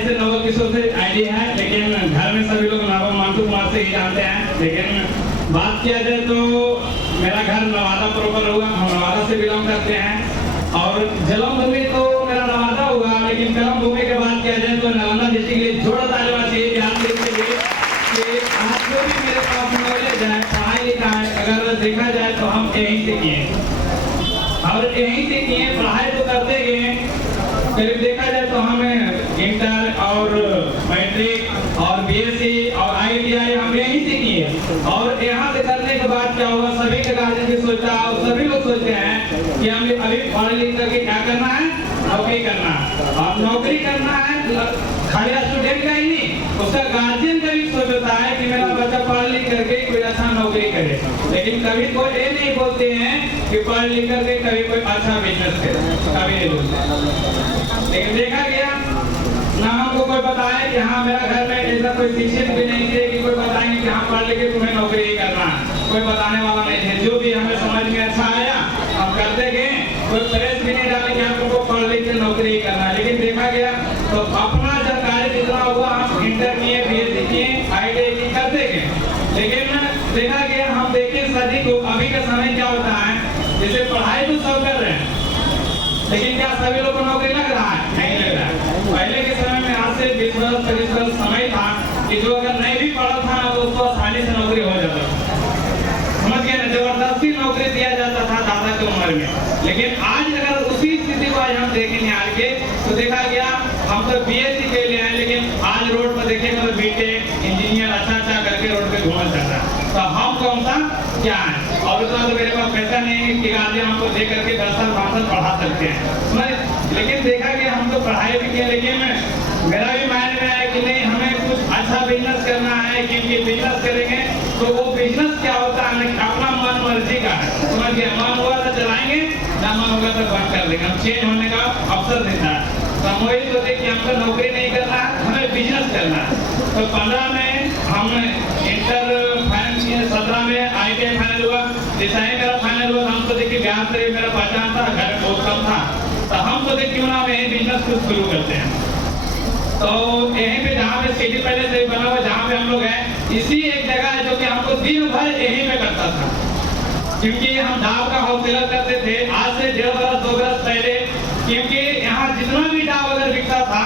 ऐसे नवल किशोर से आईडी है, लेकिन घर में सभी लोग नवल मंटू कुमार से ही जानते हैं। लेकिन बात किया जाए तो मेरा घर नवादा प्रॉपर हुआ, हम नवादा से बिलोंग करते हैं। और जन्मभूमि तो मेरा नवादा हुआ, लेकिन जन्मभूमि के बात किया जाए तो नालंदा डिस्ट्रिक्ट के लिए जोड़ा तालवा चाहिए ध्यान देने के लिए कि आज जो भी मेरे पास नॉलेज है, पढ़ाई लिखाई अगर देखा जाए तो हम यहीं से किए और यहीं से किए, पढ़ाई तो करते गए। करीब देखा जाए तो हमें इंटर और मैट्रिक और बीएससी और आईटीआई हम यहीं से किए। और यहाँ से करने के बाद क्या हुआ, सभी के गार्जियन भी सोचा और सभी लोग सोचते हैं कि हमें अभी पढ़ लिख करके क्या करना है, नौकरी करना है। और नौकरी करना है खाली स्टूडेंट का ही नहीं, उसका गार्जियन का भी सोच होता है कि मेरा बच्चा पढ़ लिख करके कोई अच्छा नौकरी करे। लेकिन कभी कोई ये नहीं बोलते हैं कि पढ़ लिख करके कभी कोई अच्छा बिजनेस करे, कभी नहीं बोलते। लेकिन देखा गया ना हमको कोई बताया कि हाँ मेरा घर में ऐसा कोई शिक्षक भी नहीं थे कि कोई बताएंगे कि हाँ पढ़ लिख के तुम्हें नौकरी ही करना है, कोई बताने वाला नहीं थे। जो भी हमें समझ में अच्छा आया हम करते गए, कोई प्रेस भी नहीं डाले कि हम तुमको पढ़ लिख के नौकरी ही करना है। लेकिन देखा गया तो अपना जानकारी जितना हुआ हम इंटर किए, बीएससी किए, आईटीआई किए, करते गए। लेकिन देखा गया हम देखें सभी को अभी का समय क्या होता है, जैसे पढ़ाई तो सब कर रहे हैं लेकिन क्या सभी लोग को नौकरी लग रहा है? नहीं लग रहा है। पहले के समय में आज से 20 वर्ष 25 वर्ष समय था कि जो अगर नहीं भी पढ़ा था ना तो उसको आसानी से नौकरी हो जाता था, समझ गए ना, जबरदस्ती नौकरी दिया जाता था दादा की उम्र में। लेकिन आज अगर उसी स्थिति को आज हम देखें निहार के तो देखा गया हम तो बीएससी के लिए हैं, लेकिन आज रोड पर देखेंगे तो बीटेक इंजीनियर अच्छा करके रोड पे घूमल जाता है। तो हम कौन सा क्या है, और उतना तो मेरे पास पैसा नहीं है कि गार्जियन हमको दे करके 10 साल 5 साल पढ़ा सकते हैं। लेकिन देखा गया हम तो पढ़ाई भी किए, लेकिन मेरा भी मायने में है कि नहीं हमें कुछ अच्छा बिजनेस करना है, क्योंकि बिजनेस करेंगे तो वो बिजनेस क्या होता है अपना मन मर्जी का है, समझ गया। मन हुआ तो चलाएंगे, ना मन होगा तो बंद कर देंगे। हम चेंज होने का अवसर देता है। तो हम वही सोचे कि हमको नौकरी नहीं करना है, हमें बिजनेस करना है। तो 15 में हम इंटर फाइनल किए, 17 में आईटीआई फाइनल हुआ। जैसा ही मेरा फाइनल हुआ हम सोचे कि बिहार से मेरा पहचान था, घर में बहुत कम था, तो हम सोचे क्यों ना हम यही बिजनेस कुछ शुरू करते हैं। तो यहीं पे जहाँ पे सिटी पहले से बना हुआ जहाँ पे हम लोग हैं, इसी एक जगह है जो कि हमको दिन भर यहीं पे करता था, क्योंकि हम डाव का होलसेलर करते थे आज से 1.5 बरस 2 बरस पहले। क्योंकि यहाँ जितना भी डाव अगर बिकता था,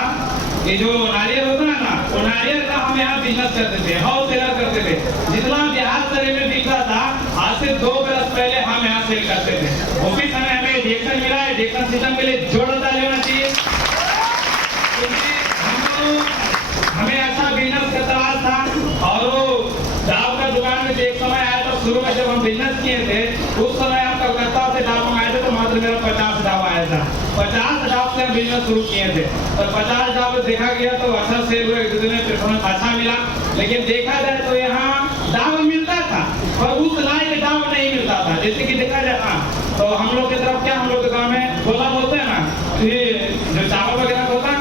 ये जो नारियल होता है ना, वो नारियल का हम यहाँ बिजनेस करते थे, होलसेलर करते थे। जितना बिहार शरीर में बिकता था आज से 2 बरस पहले हम यहाँ सेल करते थे। उसी समय हमें एडिक्शन मिला है, एडिक्शन सिस्टम के लिए जोड़ता लेना चाहिए, क्योंकि हमें अच्छा बिजनेस का तलाश था। और वो डाव का दुकान में एक समय आया था, शुरू में जब हम बिजनेस किए थे उस समय हम कलकत्ता से डाव मंगाए थे, तो मात्र मेरा 50 डाव आया था। 50 डाव से हम बिजनेस शुरू किए थे और 50 डाव देखा गया तो अच्छा सेल हुआ, एक दूसरे में अच्छा मिला। लेकिन देखा जाए तो यहाँ डाव मिलता था और उस लाइन में डाव नहीं मिलता था। जैसे कि देखा जाए हाँ, तो हम लोग की तरफ क्या, हम लोग के गाँव में गोला बोलते हैं ना, जो चावल वगैरह होता,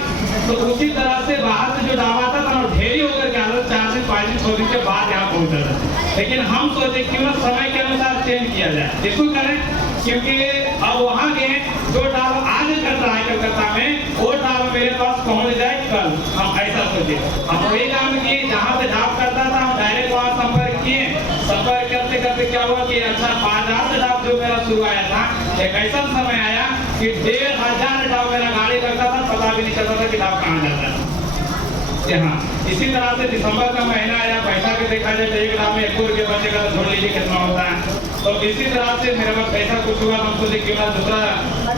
तो उसी तरह से बाहर से जो डाव आता था ना ढेरी होकर के आता, 4 दिन 5 दिन 6 दिन के बाद यहाँ पहुँचता था। लेकिन हम सोचे क्यों ना समय के अनुसार चेंज किया जाए, इसको करें, क्योंकि अब वहाँ गए जो डाव आज कर रहा है कलकत्ता में, वो डाव मेरे पास पहुँच जाए कल, हम ऐसा सोचे। हम वही काम किए, जहाँ से डाव करता था हम डायरेक्ट वहाँ संपर्क किए। संपर्क करते करते क्या हुआ कि अच्छा 5000 डाव जो मेरा शुरू आया था, एक ऐसा समय आया कि 1500 डाव मेरा गाड़ी करता था, पता भी नहीं चलता था कि डाव कहाँ जाता है। हाँ, इसी तरह से दिसंबर का महीना आया, पैसा भी देखा जाए तो एक डाव में 1 रुपये बचेगा तो जोड़ लीजिए कितना होता है। तो इसी तरह से मेरे पास पैसा कुछ हुआ, हम सोचे क्यों ना दूसरा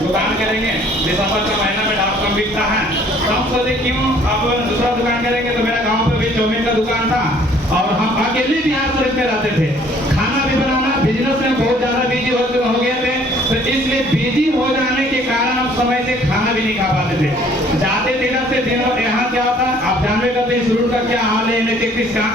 दुकान करेंगे। दिसंबर का महीना में डाव कम बिकता है, तो हम सोचे क्यों अब दूसरा दुकान करेंगे। तो मेरा गाँव में भी चौमिन का दुकान था और हम अकेले बिहार शरीफ में रहते थे, खाना भी बनाना बिजनेस में बहुत ज्यादा बिजी हो गए थे। तो इसलिए बिजी हो जाने के कारण हम समय से खाना भी नहीं खा पाते थे। जाते थे से दिन यहाँ क्या होता, आप जानवे करते इस रूट का क्या हाल है NH-31 का।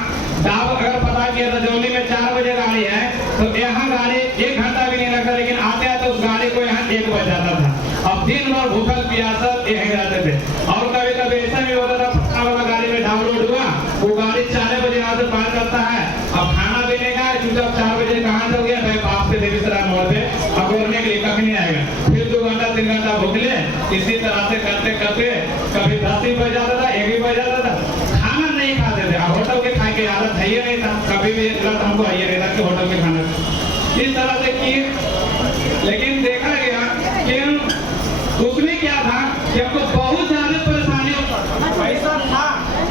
डाव अगर पता किया रजौली में 4 बजे गाड़ी है तो यहाँ गाड़ी 1 घंटा भी नहीं लगता, लेकिन आते आते उस गाड़ी को यहाँ 1 बज जाता था। अब दिन भर भूखल प्यासल यहीं रहते थे। और कभी कभी ऐसा भी होता था पटना वाला गाड़ी में डाउनलोड हुआ, वो गाड़ी 4 बजे यहाँ से पार करता है। अब खाना पीने का चुपचाप 4 बजे कहाँ चल गया भाई, बाप से बेगूसराय मोड़ पे, अब बोलने के लिए कभी नहीं आएगा, फिर 2 घंटा 3 घंटा भूख ले। इसी तरह से करते करते कभी 10 ही बज जाता था, 1 ही बज चाहिए नहीं था, कभी भी लत हमको आइए नहीं था कि होटल में खाना इस तरह से की। लेकिन देखा गया कि उसमें क्या था कि हमको बहुत ज़्यादा परेशानी होता था, पैसा था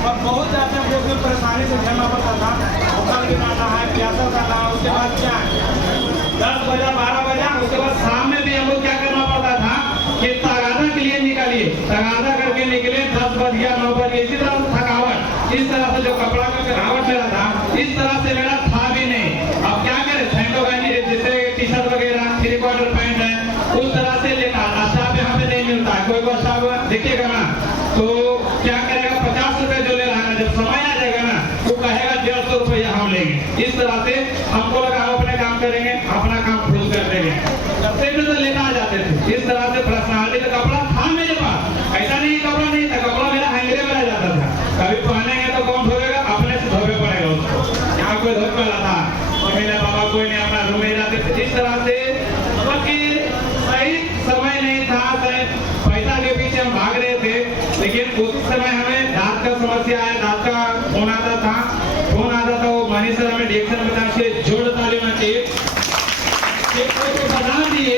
और बहुत ज़्यादा हमको परेशानी से झेलना पड़ता था। होटल भी जाना है, प्यासा जाना है, उसके बाद क्या 10 बजा 12 बजा, उसके बाद शाम में भी हमको क्या करना पड़ता था कि तगादा के लिए निकालिए, तगादा करके निकले 10 बज गया 9 बज गया, इसी तरह से थकावट, इस तरह से जो कपड़ा का गिरावट मेरा था इस तरह से मेरा था भी नहीं। अब क्या करें, सैंडो गंजी जैसे टी शर्ट वगैरह 3/4 पैंट है उस तरह से लेना, स्टाफ यहाँ पे नहीं मिलता है, कोई स्टाफ देखिएगा ना तो क्या करेगा 50 रुपए जो ले रहा है, जब समय आ जाएगा ना तो कहेगा 150 रुपया हम लेंगे। इस तरह से हमको लगा हम अपने काम करेंगे, अपना काम खुद कर देंगे, तो लेकर आ जाते थे। इस तरह से पर्सनालिटी का कपड़ा था मेरे पास, ऐसा नहीं कपड़ा नहीं था, कपड़ा मेरा हैंगरे में रह जाता था, कभी पहनेंगे तो कौन धोएगा, अपने से धोवे पड़ेगा उसको, यहाँ कोई धोने वाला था और मेरे बाबा कोई नहीं, अपना रूम में जाते थे। इस तरह से बाकी सही समय नहीं था, पैसा के पीछे हम भाग रहे थे। लेकिन उस समय हमें दांत का समस्या है, दांत का फोन आता था, वो मनीष सर हमें डिएक्शन बता के जोड़ डाले होना चाहिए, बता दिए,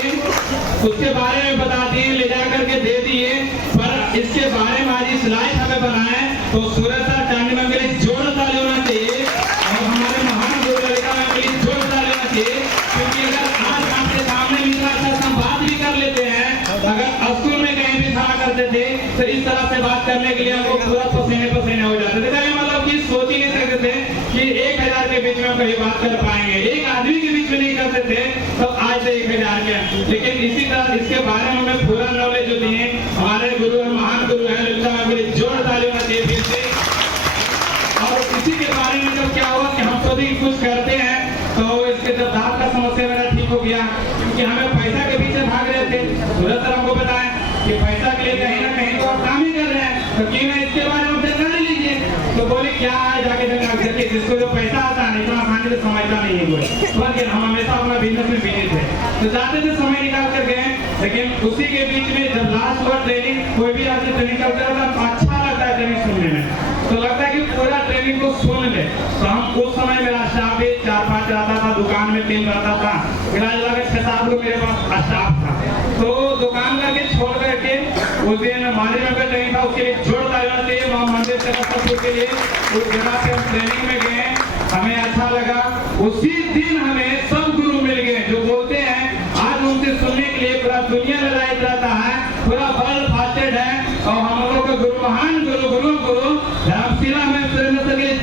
उसके बारे में बता दिए, ले जा करके दे दिए, पर इसके बारे में आज स्लाइड हमें बनाए तो सूरज सर चांदी में मेरे जोड़ डाले होना चाहिए और हमारे महान गुरु ललिता में मेरी जोड़ डाले होना चाहिए। क्योंकि अगर आज आपके सामने मिल रहा हम बात भी कर लेते हैं, अगर स्कूल में कहीं भी खाना करते थे तो इस तरह से बात करने के लिए हमको पूरा पसीने पसीने हो जाते थे, मतलब कि सोच ही नहीं सकते थे कि 1000 के बीच में हम कहीं बात कर पाएंगे, एक आदमी के बीच में नहीं करते थे, तो आज से 1000 के। लेकिन इसी तरह इसके बारे में हमें पूरा नॉलेज जो दिए हमारे गुरु और महान गुरु है ललिता में मेरी जोड़ डाली होना चाहिए फिर से। और इसी के बारे में जब क्या हुआ कि हम खुद ही कुछ करते हैं तो इसके जब दांत का समस्या मेरा ठीक हो गया, क्योंकि हमें पैसा के पीछे भाग रहे थे। सूरज सर हमको बताएं कि पैसा के लिए कहीं ना कहीं तो आप काम ही कर रहे हैं, तो क्यों ना इसके बारे में जानकारी लीजिए। तो बोले क्या है, जाके देखिए जिसको जो पैसा आता है इतना आसानी से समझता नहीं है कोई, समझ हम हमेशा अपना बिजनेस में बिजी थे तो जाते थे समय निकाल कर गए। लेकिन उसी के बीच में जब लास्ट हुआ ट्रेनिंग, कोई भी आदमी ट्रेनिंग करता है तो अच्छा लगता है ट्रेनिंग सुनने में, तो लगता है कि पूरा ट्रेनिंग को सुन ले। तो हम उस समय मेरा स्टाफ भी 4-5 रहता था, दुकान में 3 रहता था, मिला जुला के 6-7 लोग मेरे पास स्टाफ था। तो दुकान करके छोड़ करके उस दिन माली में ट्रेनिंग था, उसके लिए जोड़ डालना चाहिए वहाँ मंदिर से के लिए उस जगह पे हम ट्रेनिंग में गए, हमें अच्छा लगा। उसी दिन हमें सब गुरु मिल गए जो बोलते हैं, आज उनसे सुनने के लिए पूरा दुनिया लड़ाई रहता है, पूरा वर्ल्ड फास्टेड है। और हम लोग का गुरु महान गुरु धर्मशिला में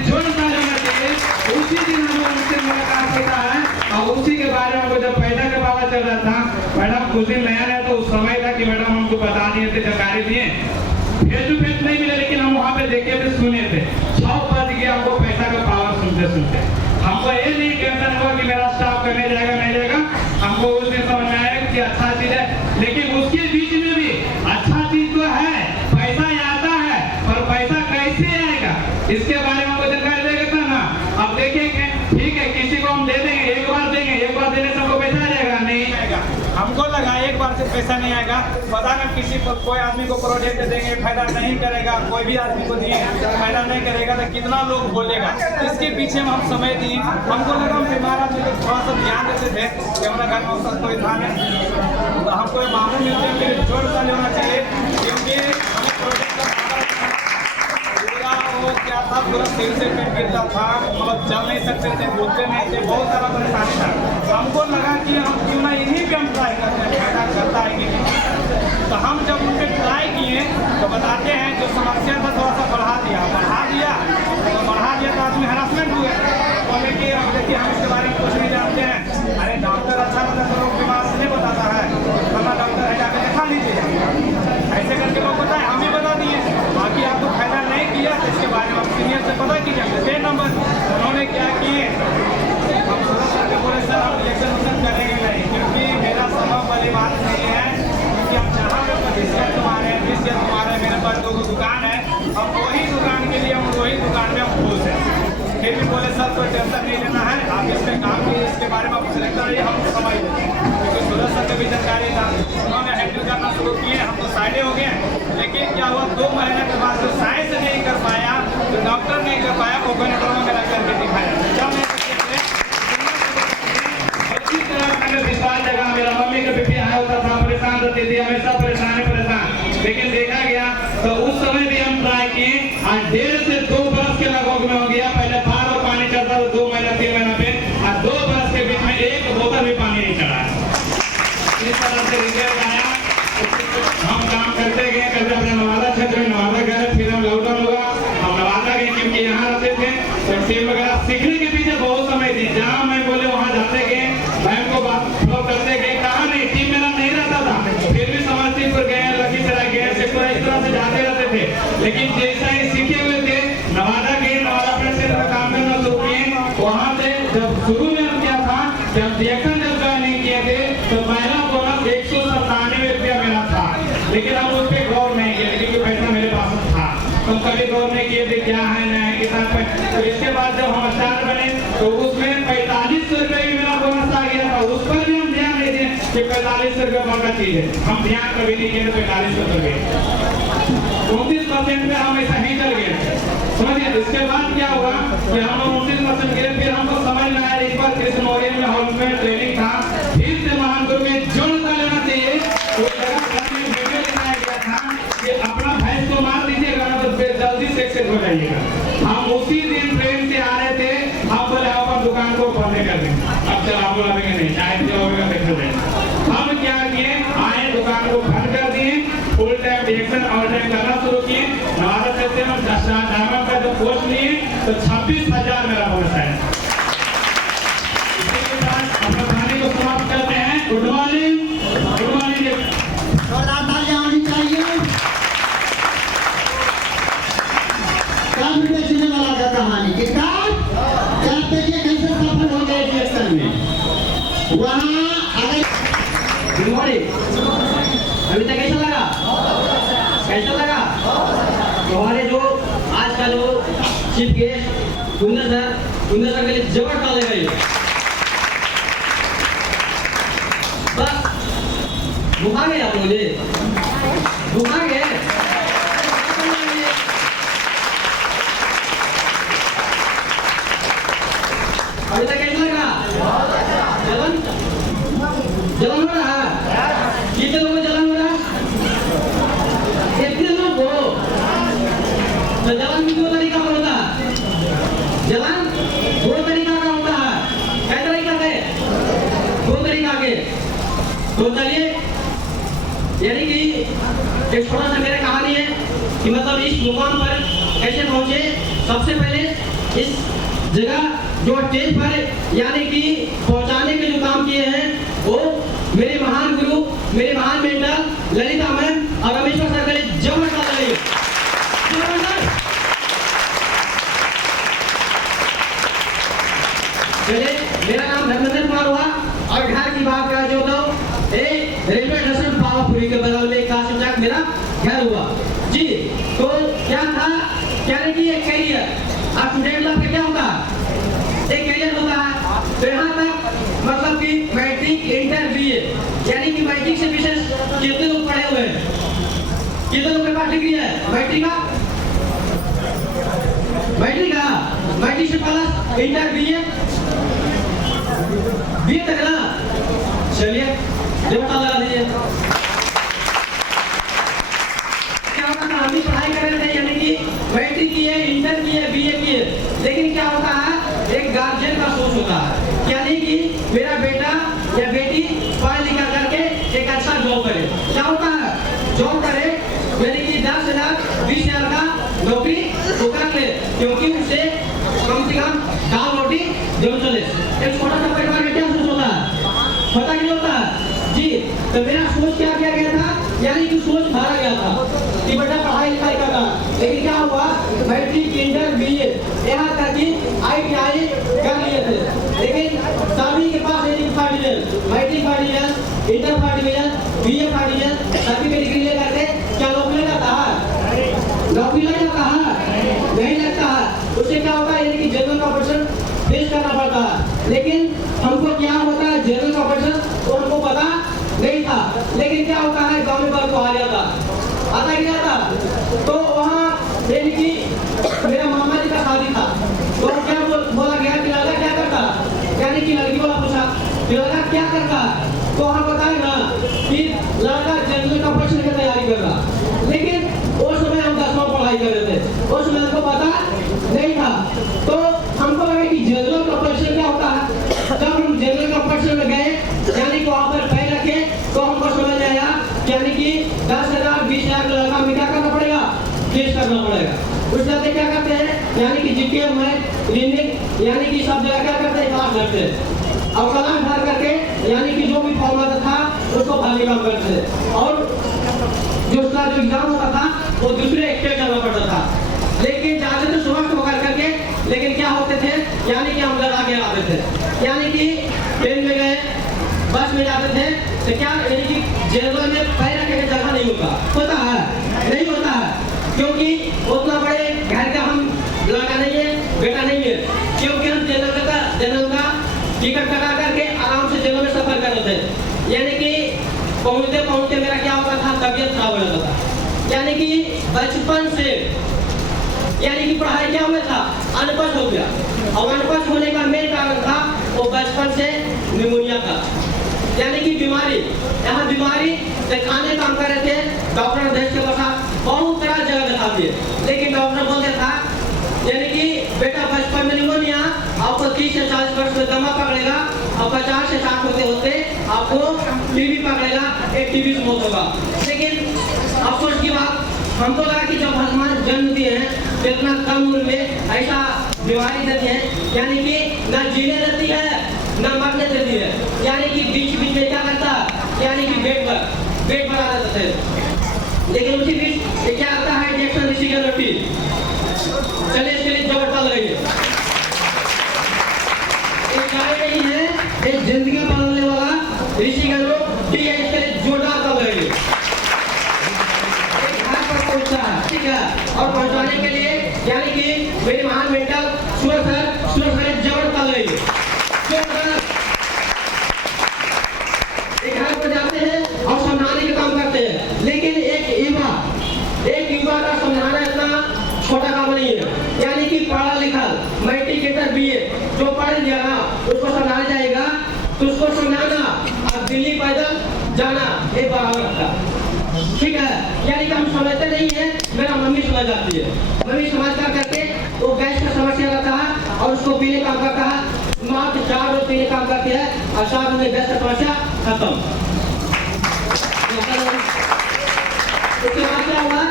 जोड़ डालना चाहिए, उसी दिन हम लोग उनसे मुलाकात होता है। और उसी के बारे में जब पैसा का पता चल रहा था, मैडम उस दिन नया तो उस समय था कि मैडम हमको बता दिए थे, जानकारी दिए, फेस टू फेस नहीं मिले लेकिन हम वहाँ पे देखे थे, सुने थे। 6 बज गया हमको पैसा का पावर सुनते हमको ये नहीं टेंशन हुआ कि मेरा स्टाफ करने जाएगा नहीं जाएगा, हमको उस दिन समझ में आया कि अच्छा चीज है। लेकिन उसके बीच में भी अच्छा चीज तो है, पैसा आता है, पर पैसा कैसे आएगा इसके बारे में हमको जानकारी देगा था ना। अब देखेंगे ठीक है, किसी को हम दे देंगे, एक बार देंगे, एक बार देने से हमको पैसा आ जाएगा, नहीं आएगा। हमको लगा एक बार से पैसा नहीं आएगा, पता ना किसी को कोई आदमी को प्रोजेक्ट देंगे फायदा नहीं करेगा, कोई भी आदमी को दिए फायदा नहीं करेगा तो कितना लोग बोलेगा। इसके पीछे हम समय दिए, हमको लगा हम बीमार आदमी को थोड़ा सा ध्यान देते थे कि हमारा घर में उसका कोई ध्यान है, तो हमको मालूम मिलते हैं जोड़ डाल होना चाहिए, क्योंकि हमें प्रोजेक्ट का वो क्या था, पूरा सिर से पेट गिरता था, मतलब चल नहीं सकते थे, बोलते नहीं थे, बहुत सारा परेशानी था। हमको लगा कि हम क्यों ना यहीं पे हम ट्राई करते हैं, फायदा करता है कि नहीं। तो हम जब उन पर ट्राई किए तो बताते हैं जो समस्या था थोड़ा सा बढ़ा दिया तो आदमी हरासमेंट हुए, बोले कि देखिए हम इसके बारे में कुछ नहीं जानते हैं। अरे डॉक्टर अच्छा होता तो लोग बीमार से नहीं बताता है, हमारा डॉक्टर है जाकर दिखा लीजिए, ऐसे करके लोग बताए, हम ही बता दिए। बाकी आपको फायदा नहीं किया तो इसके बारे में आप सीनियर से पता कीजिए। 6 नंबर उन्होंने क्या किए, हम बोले सर हम इलेक्शन करेंगे नहीं, क्योंकि मेरा समय वाली बात नहीं है, क्योंकि हम जहाँ पे 25 तुम्हारे 20 तुम्हारे, मेरे पास 2 दुकान है, हम वही दुकान के लिए हम वही दुकान में हम खुश हैं। फिर भी बोले सर कोई टेंशन नहीं लेना है, आप इसके काम की इसके बारे में आप सिलेक्ट करिए, हम समझ लेते हैं, क्योंकि सूरज सर का भी जानकारी था, उन्होंने हैंडल करना शुरू किए, हम तो साइडे हो गए। लेकिन क्या हुआ, 2 महीने के बाद जो साइंस नहीं कर पाया, जो डॉक्टर नहीं कर पाया, मौका निकाला मेरा करके दिखाया। जब मैं इस तरह मैंने विशाल जगह मेरा मम्मी का बीपी हाई होता था, परेशान रहती थी, हमेशा परेशान। लेकिन देखा गया तो उस समय भी हम ट्राई किए। आज 1.5 से 2 बरस के लगभग में हो गया। पहले फार और पानी चढ़ता था 2 महीना 3 महीना पे, और 2 बरस के बीच में 1 बोतल भी पानी नहीं चढ़ा। इस तरह से रिजल्ट आया। हम काम करते गए अपने नवादा क्षेत्र में, नवादा गए, फिर हम लॉकडाउन हुआ, हम नवादा गए क्योंकि यहाँ रहते थे। तो सेल वगैरह सीखने के पीछे बहुत समय थी। जहाँ मैं बोले वहाँ जाते गए, बैंक को बात फ्लो करते गए। कहा नहीं, टीम मेरा नहीं रहता था, फिर भी समस्तीपुर गए, लखीसराय गए, शेखपुरा, इस तरह से जाते रहते थे। लेकिन जैसा ही सीखे हुए थे, नवादा गए, नवादा प्रेस में काम करना शुरू किए। वहाँ से जब शुरू में हम क्या था, जब रिएक्शन जब ज्वाइन किए थे तो पहला बोनस 197 रुपया मेरा था। लेकिन हम उस पर गौर नहीं किए, क्योंकि पैसा मेरे पास था। तो कभी गौर नहीं किए थे क्या है नया किताब पे। तो इसके बाद जब हम स्टार बने तो उसमें 4500 रुपये भी मेरा बोनस आ गया था। उस पर भी हम ध्यान नहीं दिए कि 4500 रुपये बड़ा चीज है, हम ध्यान कभी नहीं किए 4500 रुपये। 29% में हम ऐसा ही चल गए, समझिए। इसके बाद क्या हुआ कि हम 29% गिरे। फिर हमको समझ में आया, एक बार कृष्ण मौर्य में हॉल में ट्रेनिंग था, फिर से महान गुरु के जोड़ता लेना चाहिए। उस जगह वीडियो दिखाया गया था कि अपना भैंस को मार दीजिएगा ना तो जल्दी से एक्सेस हो जाइएगा। हम उसी दिन ट्रेन से आ रहे थे, हम बोले अपन दुकान को बंद कर दें। अब चल आप बोलेंगे नहीं, शायद जो होगा देखा जाए। हम क्या किए, आए दुकान को बंद कर दिए, full time reaction all time करना शुरू किए। नवादा से हम 10 डायमंड का जो पोस्ट लिए तो 26,000 मेरा बोनस है। इसके बाद अपना कहानी को समाप्त करते हैं। Good morning, good morning. और ताली आनी चाहिए। कब बेचने वाला का कहानी किताब जब देखिए कैसे सफल हो गए रिएक्शन में। वहाँ अगर गुड मॉर्निंग, अभी तक कैसा लगा? कैसा लगा? हमारे जो आज का जो चीफ गेस्ट कुंदन सर के लिए जबरदस्त लगेगा ये। बस घुमाएंगे आप मुझे, घुमाएंगे। अभी तक कैसा लगा? जलन जलन हो रहा है? कितने लोगों को जलन हो रहा है? कितने लोग को? तो जलन भी 2 तरीका का होता है। जलन 2 तरीका का होता है। कै तरीका के? 2 तरीका के। तो चलिए, यानी कि एक छोटा सा मेरा कहानी है कि मतलब इस मुकाम पर कैसे पहुंचे। सबसे पहले इस जगह जो स्टेज पर यानी कि पहुंचाने के जो काम किए हैं वो मेरे महान गुरु, मेरे महान मेंटर ललिता मैम और रमेश्वर सर के लिए जबरदस्त लगे। चलिए, मेरा नाम धर्मेंद्र कुमार हुआ और घर की बात करें जो तो रेलवे स्टेशन पावापुरी के बगल में काशीचक मेरा घर हुआ जी। तो क्या था, यानी कि एक कैरियर आप स्टूडेंट लाइफ में क्या होता है, एक कैरियर होता है। तो यहाँ तक मतलब कि मैट्रिक इंटर बीए यानी कि मैट्रिक से विशेष कितने लोग पढ़े हुए हैं? कितने लोग के पास डिग्री है मैट्रिक का? मैट्रिक से प्लस इंटर बीए तक ना। चलिए देवता लगा दीजिए। क्या होता था, हम भी पढ़ाई कर रहे थे, यानी कि मैट्रिक किए, इंटर किए, बीए किए, लेकिन क्या होता है, एक गार्जियन का सोच होता है यानी कि मेरा बेटा या बेटी पढ़ लिखा करके एक अच्छा जॉब करे। क्या होता है, जॉब करे यानी कि 10,000 20,000 का नौकरी वो कर ले, क्योंकि उससे कम से कम दाल रोटी जरूर चले। एक छोटा सा परिवार में क्या सोच होता है, पता नहीं होता है जी। तो मेरा सोच क्या किया गया था, यानी कि सोच मारा गया था कि बेटा पढ़ाई लिखाई करना। लेकिन क्या हुआ, मैट्रिक इंटर बीए यहाँ तक कि ITI कर लिए थे, लेकिन सभी के पास एक division, matric division, inter division, BA division, सभी के डिग्री लेकर के क्या नौकरी लगता है? नौकरी लग जाता है? नहीं लगता है। उससे क्या होता है, यानी कि जनरल कॉर्पोरेशन फेस करना पड़ता है। लेकिन हमको क्या होता है, जनरल कॉर्पोरेशन तो हमको पता नहीं था, लेकिन क्या होता है, गाँव में बात आ जाता आता ही नहीं आता। तो वहाँ यानी कि मेरा मामा जी का शादी था, है तो हम बताए ना कि लड़का जनरल कॉर्पोरेशन की तैयारी कर रहा, लेकिन उस समय हम 10वां पढ़ाई कर रहे थे, उस समय हमको पता नहीं था। तो हमको लगा कि जनरल कॉर्पोरेशन क्या होता है। जब हम जनरल कॉर्पोरेशन में गए, यानी कि वहाँ पर पैर रखे, तो हमको समझ आया यानी कि 10,000 20,000 लड़का में क्या करना पड़ेगा, टेस्ट करना पड़ेगा। उस तरह क्या करते हैं, यानी कि जीके में रीडिंग यानी कि सब जगह क्या करते हैं, क्लास करते हैं और कलम भर करके यानी कि जो भी फॉर्मेट था उसको भरने का करते थे। और जो उसका जो एग्जाम होता था वो दूसरे स्टेट जाना पड़ता था, लेकिन जाते थे सुबह को कर करके, लेकिन क्या होते थे यानी कि हम लगा के आते थे, यानी कि ट्रेन में गए, बस में जाते थे, तो क्या यानी कि जनरल में पैर रखने की जगह नहीं होता है, नहीं होता है, क्योंकि उतना बड़े घर का हम लड़का नहीं है, बेटा नहीं है, क्योंकि हम जनरल का टिकट कटा करके आराम से जनरल में सफर कर रहे थे। यानी कि पहुंचते पहुंचते मेरा क्या होता था, तबियत खराब हो जाता था। यानी कि बचपन से यानी कि पढ़ाई क्या हुआ था, अनपढ़ हो गया, और अनपढ़ होने का मेन कारण था वो बचपन से निमोनिया था, यानी कि बीमारी। यहाँ बीमारी दिखाने काम कर रहे थे, डॉक्टर देश के पास बहुत तरह जगह दिखा दिए, लेकिन डॉक्टर बोलते था यानी कि बेटा बचपन में निमोनिया आपको 30 से 40 वर्ष में दमा पकड़ेगा, और 50 से 60 होते होते आपको टीबी पकड़ेगा, एक टीबी से मौत होगा। लेकिन अफसोस की बात हमको लगा कि जब भगवान जन्म दिए हैं तो इतना कम उम्र में ऐसा बीमारी देती है, यानी कि न जीने देती है न मरने देती है, यानी कि बीच बीच में क्या करता है, यानी कि पेट बढ़ा देते थे। लेकिन उसी बीच क्या आता है, इंजेक्शन ऋषि की रोटी, चलिए इसके लिए जोरदार लगाइए। एक गाय नहीं है, एक जिंदगी बदलने वाला ऋषि का रोटी है, इसके लिए जोरदार लगाइए। पहुंचा है, ठीक है, और पहुंचाने के लिए यानी कि मेरे महान मेंटल सूरज सर जबर कर रही है। एक घर पर जाते हैं और समझाने का काम करते हैं, लेकिन एक युवा का समझाना इतना छोटा काम नहीं है, यानी कि पढ़ा लिखा मैट्रिक इंटर बीए जो पढ़ लिया ना उसको समझाना जाएगा तो उसको समझाना, अब दिल्ली पैदल जाना एक बराबर था, ठीक है। यानी कि हम समझते नहीं है, मेरा मम्मी समझ जाती है, मम्मी समझ कर करके वो गैस का समस्या रहता है और उसको पीने काम करता है, मात्र 4 रोज पीने काम करती है और 4 रोज में गैस का समस्या खत्म। उसके बाद क्या हुआ,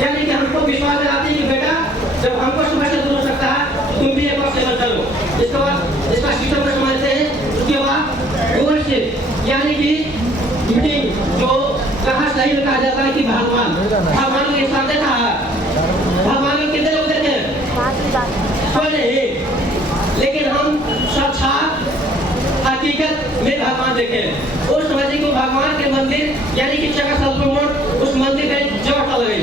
यानी कि हमको विश्वास दिलाते हैं कि बेटा जब हमको समस्या दूर हो सकता है तुम भी एक बार सेवन करो। इसके बाद इसका सिस्टम को समझते हैं। उसके बाद ओवरशिप यानी कि मीटिंग जो कहा सही में कहा जाता है कि भगवान को इंसान देखा है, भगवान को कितने लोग देखे कोई नहीं, लेकिन हम साक्षात हकीकत में भगवान देखे। उस समझे को भगवान के मंदिर यानी कि चक्र सल्फर उस मंदिर का जोर लगे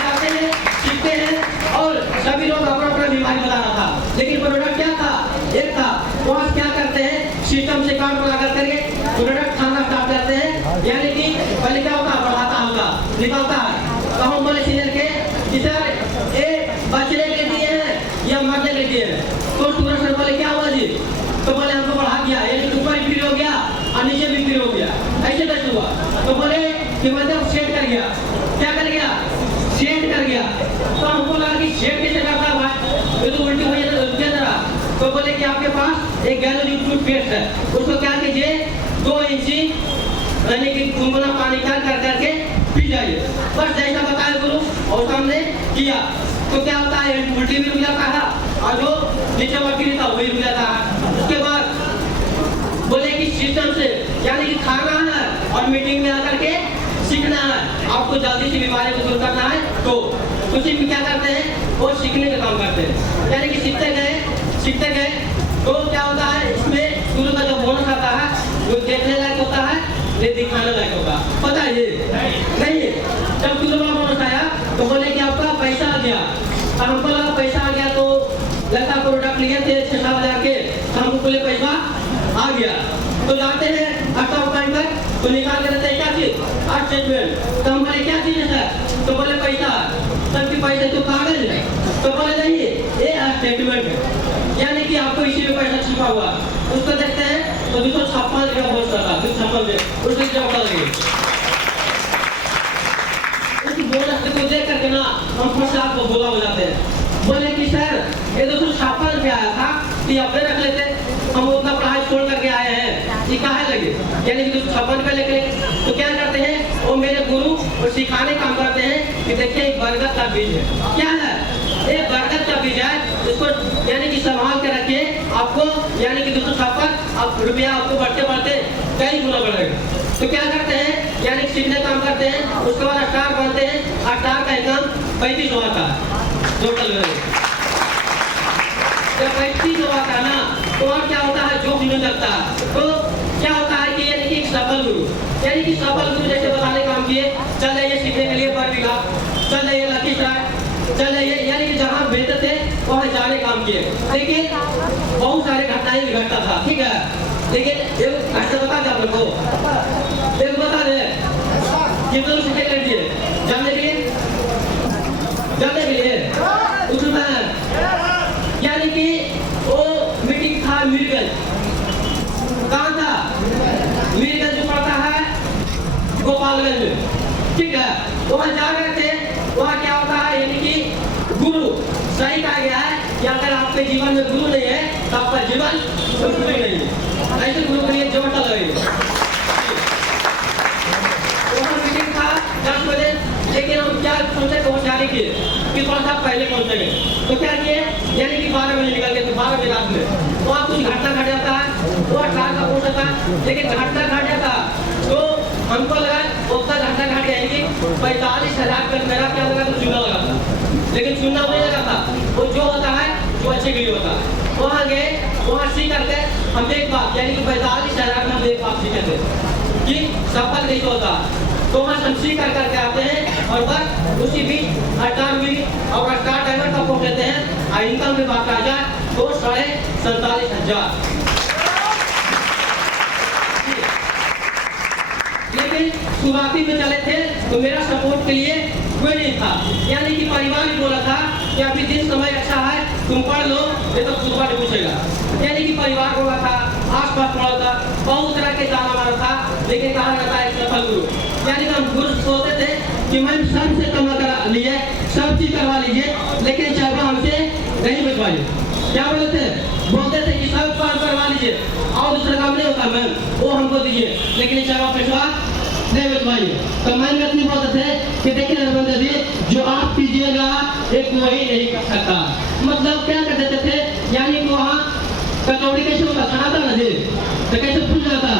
जाते हैं, सीखते हैं और सभी लोग अपना अपना बीमारी बता रहा था, लेकिन प्रोडक्ट क्या था, एक था। वहाँ क्या करते हैं, सिस्टम से काम करा करके प्रोडक्ट खाना स्टार्ट करते हैं, यानी कि पहले क्या होगा, बढ़ाता होगा निकलता है, तो हम बोले सीनियर के इधर ए बचने के लिए है या मरने के लिए है, तो स्टूडेंट सर बोले क्या हुआ जी, तो बोले हमको बढ़ा दिया, यानी ऊपर भी हो गया और नीचे भी हो गया, ऐसे कैसे हुआ, तो बोले कि मतलब सेट कर गया, क्या कर गया, सेट कर गया। तो हमको लगा कि सेट कैसे करता है भाई, ये तो उल्टी हो जाता, तो बोले कि आपके पास एक गैलोरीन टूथपेस्ट है, उसको क्या कीजिए 2 इंची यानी कि गुनगुना पानी कर करके पी जाइए, बस जैसा बताया गुरु और हमने किया, तो क्या होता है, उल्टी भी रुक जाता है और जो नीचे बकरी था वही रुक जाता है। उसके बाद बोले कि सिस्टम से यानी कि खाना है और मीटिंग में आकर के सीखना है, आपको जल्दी से बीमारी को दूर करना है, तो उसी में क्या करते हैं, वो सीखने का काम करते हैं, यानी कि सीखते गए तो क्या होता है, इसमें गुरु का जो बोनस आता है वो देखने लायक होता है, ये दिखाने लायक होगा, पता है ये नहीं। जब गुरु का बोनस आया तो बोले कि आपका पैसा आ गया, और हमको लगा पैसा आ गया तो लगता प्रोडक्ट लिए थे 6-7 हज़ार के, तो हमको बोले पैसा आ गया, तो जाते हैं अकाउंट बैंक तो निकाल के देते हैं क्या चीज, स्टेटमेंट, तो हम बोले क्या चीज है सर, तो बोले पैसा, सबके पैसे तो कागज है, तो बोले नहीं ये स्टेटमेंट है, यानी कि आपको इसी तो 256 रुपया पोस्ट करता, 256 उसकी जॉब लगी। उस बोनस को देख करके ना हम फर्स्ट क्लास को बोला हो जाते हैं, बोले कि सर ये 256 रुपया आया था कि अपने रख लेते, हम उतना पढ़ाई छोड़ करके आए हैं, ये काहे लगे, यानी कि 256 रुपया लेके। तो क्या करते हैं वो मेरे गुरु और सिखाने काम करते हैं कि देखिए एक बरगद का बीज है, क्या है एक बरगद का बीज है, इसको यानी कि संभाल के रखिए, आपको यानी कि 256 रुपया आपको बढ़ते बढ़ते कई गुना बढ़ेगा। तो क्या करते हैं यानी कि सीखने काम करते हैं, उसके बाद स्टार बनते हैं, स्टार का इनकम 35 होता है टोटल में। जब 35 होता है ना तो और क्या होता है जो नहीं लगता है, तो क्या होता है कि यानी कि एक सफल गुरु, यानी कि सफल गुरु जैसे बताने काम किए, चल जाइए सीखने के लिए बरबीघा, चल जाइए लखीसराय, चल जाइए, यानी कि जहाँ भेजते थे वहाँ जाने काम किए। लेकिन बहुत सारे घटनाएं भी घटता था, ठीक है, लेकिन एक घटना बता दें आप लोग को, एक बता दे कितने लोग सीखे कर दिए जानने के लिए उसमें यानी कि वो मीटिंग था मीरगंज, कहाँ था मीरगंज जो पड़ता है गोपालगंज में, ठीक है, वहाँ जा रहे थे, वहाँ क्या होता है यानी कि गुरु सही कहा गया है कि अगर आपके जीवन में गुरु नहीं है तो आपका जीवन कुछ भी नहीं है, ऐसे गुरु के लिए जोड़ता लगेगा। वहाँ मीटिंग था 10 बजे, लेकिन हम क्या सोचे पहुँच जाने के कि थोड़ा सा पहले पहुँचेंगे, तो क्या किए यानी कि 12 बजे निकल गए थे, 12 बजे रात में वहाँ कुछ घटना घट जाता है, वो 18 का पहुँचा था, लेकिन घटना घट जाता तो हमको लगा उतना घटना घट जाएगी 45,000 का मेरा क्या लगा तो चूना लगा था, लेकिन चूना नहीं लगा था, वो जो होता है जो अच्छे के लिए होता है। वहाँ गए, वहाँ सीख करके हम एक बात यानी कि 45,000 में हम एक बात सीखे थे कि सफल नहीं होता, तो वहाँ हम सीख करके आते हैं और बस उसी बीच स्टार भी और स्टार डायमंड का पहुँच लेते हैं, और इनकम की बात आ जाए तो 47,500। लेकिन शुरुआती में चले थे तो मेरा सपोर्ट के लिए कोई नहीं था, यानी कि परिवार ही बोला था कि अभी दिन समय अच्छा है तुम पढ़ लो, ये तो खुद पर पूछेगा, यानी कि परिवार बोला था, आस पास पड़ा था, बहुत तरह के ताना मारा था, लेकिन कहा जाता है सफल गुरु, यानी कि हम गुरु सोचते थे कि मैं सबसे कमा करा लिए, सब चीज करवा लीजिए, लेकिन चाबा हमसे नहीं बचवाइए, क्या बोलते थे बोलते थे कि सब काम करवा लीजिए और दूसरा काम नहीं होता मैम वो हमको दीजिए, लेकिन चाबा पैसा नहीं बचवाइए। तो मैं इतनी बोलते थे कि देखिए नरबंदा जी जो आप कीजिएगा एक वही नहीं कर सकता, मतलब क्या कर देते थे यानी कि वहाँ कचौड़ी कैसे होता खाना था ना जी तो कैसे फूल जाता,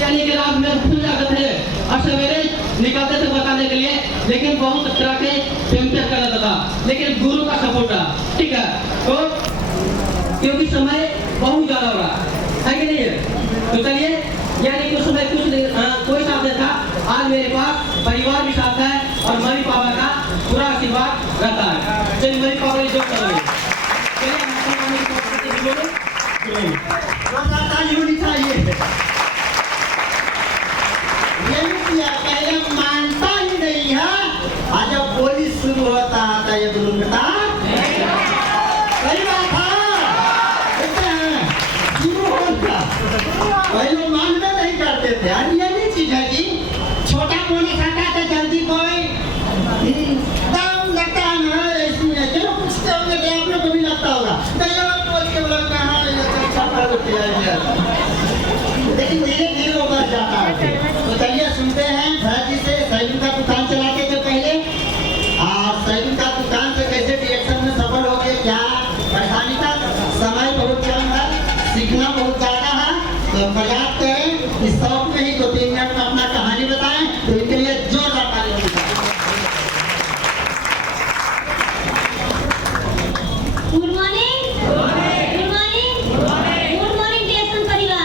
यानी कि रात में फूल जाते थे और सवेरे निकलते थे बताने के लिए, लेकिन बहुत तरह के टेम्परेचर कर देता था, लेकिन गुरु का सपोर्ट था, ठीक है, तो क्योंकि समय बहुत ज्यादा हो रहा है कि नहीं है, तो चलिए यानी कि उस समय कुछ कोई साथ नहीं था, आज मेरे पास परिवार भी साथ है और मम्मी पापा का पूरा आशीर्वाद रहता है, चलिए मम्मी पापा जो करोगे होनी चाहिए, पहले मानता ही नहीं है, और जब बोली शुरू होता है ये गुरुता सही बात है, शुरू होता पहले मानना नहीं करते थे, ये नहीं चीज है कि छोटा कोने खाता था जल्दी कोई दम लगता है ना ऐसी है, चलो पूछते होंगे तो आप लोग को भी लगता होगा लेकिन धीरे धीरे वो बढ़ जाता है। तो चलिए सुनते हैं भरत जी से, सैलून का दुकान चलाते थे पहले, और सैलून का दुकान से कैसे डायरेक्शन में सफल हो गए, क्या परेशानी था, समय बहुत कम है, सीखना बहुत ज्यादा है, तो प्रयास करें इस शौक में ही 2-3 मिनट में अपना कहानी बताएं, तो इनके लिए जोरदार ताली होगी। Good morning, good morning, good morning, good morning station परिवार।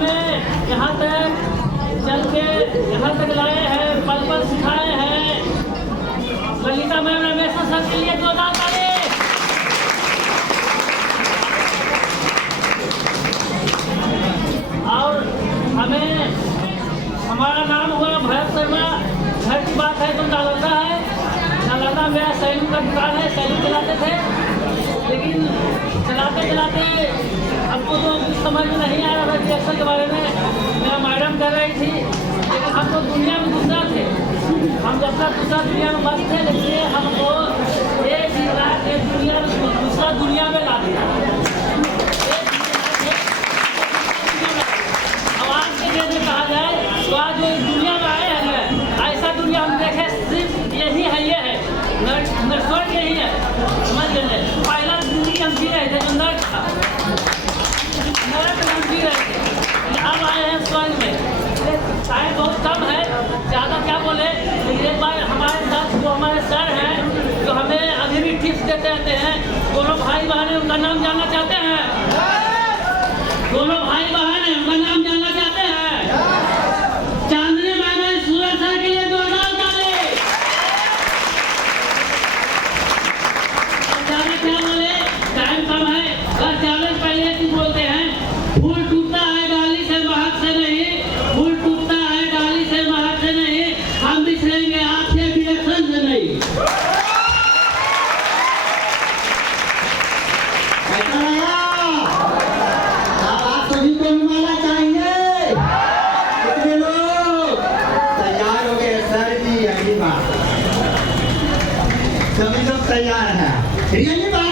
हमें यहाँ तक चल के यहाँ तक लाए हैं, पल पल सिखाए हैं। ललिता मैम रमेशा सर के लिए जोरदार ताली। और हमें हमारा नाम हुआ भरत शर्मा। घर की बात है तो नालंदा है। नालंदा मेरा सैलून का दुकान है, सैलून चलाते थे, लेकिन चलाते चलाते हमको तो कुछ समझ में नहीं आ रहा था रिएक्शन के बारे में। मेरा मैडम कर रही थी, लेकिन हम तो दुनिया में दूसरा थे। हम जब तक दूसरा दुनिया में मस्त थे, लेकिन हमको एक दिन रात एक दुनिया दूसरा दुनिया में ला दिया। अब आज के डेट में कहा जाए तो आज जो इस दुनिया में आए हैं ना, ऐसा दुनिया हम देखे सिर्फ यही है, ये है नर्सरी यही है। समझ गए? पहला जिंदगी हम जी रहे थे जो नर्क था, नरक में हम जी रहे थे। अब आए हैं स्वर्ग में। टाइम बहुत कम है, ज़्यादा क्या बोले, लेकिन एक बार हमारे साथ जो हमारे सर हैं जो हमें अभी भी टिप्स देते रहते हैं, दोनों भाई बहन हैं, उनका नाम जानना चाहते हैं? दोनों भाई बहन हैं, उनका नाम जानना चाहते हैं? चांदनी मैम सूरज सर के लिए जोरदार ताली। ज़्यादा क्या बोले, टाइम कम है, बस ज़्यादा पहले एक चीज़ बोलते हैं, फूल टूटता है डाली से महक से नहीं, फूल टूटता है डाली से महक से नहीं, हम बिछड़ेंगे आपसे रिएक्शन से नहीं। कैसा लगा? अब आप सभी को माला चाहिए? कितने लोग तैयार हो गए? सर जी अगली बार सभी लोग तैयार हैं। रियली बात